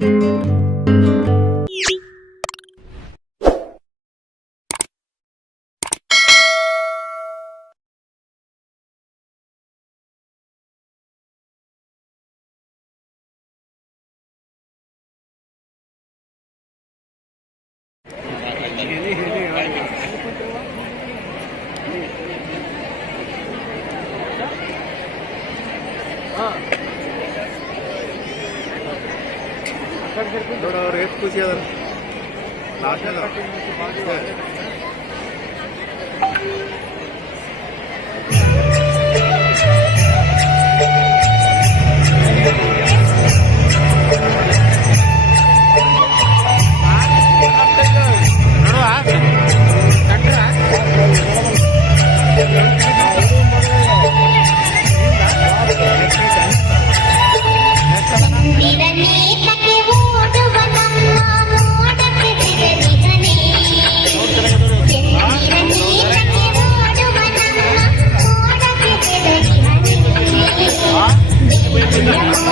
ನೋಡ ಅವ್ರು ಎಷ್ಟು ಖುಷಿ ಅದ Yeah.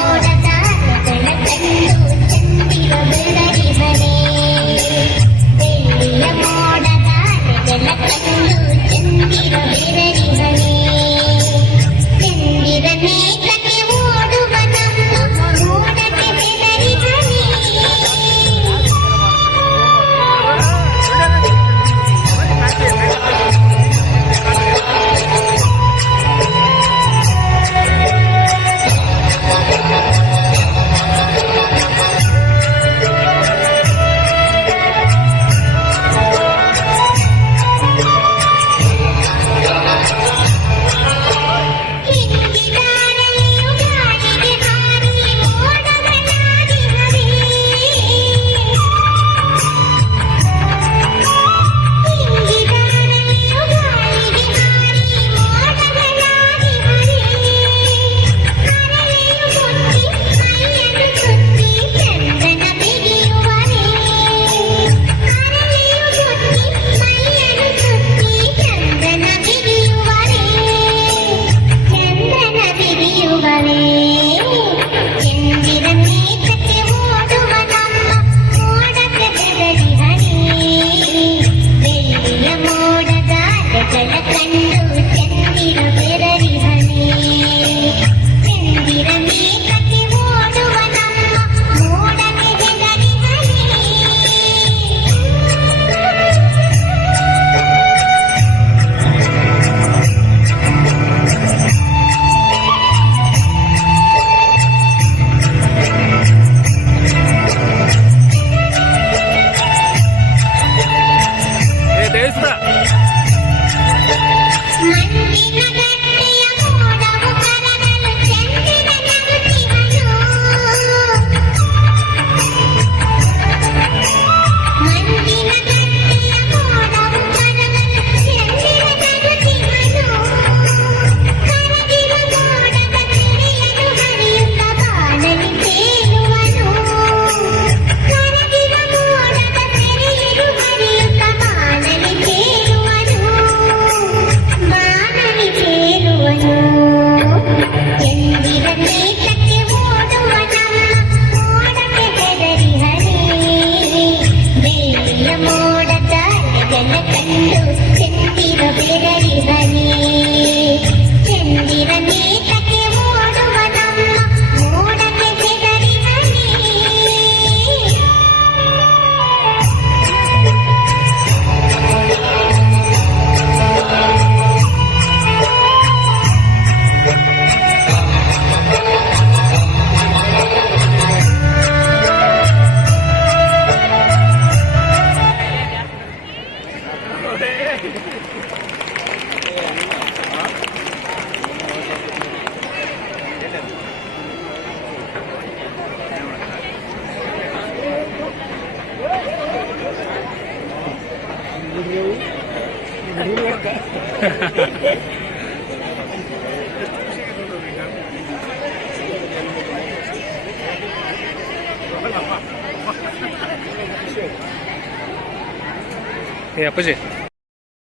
也不是。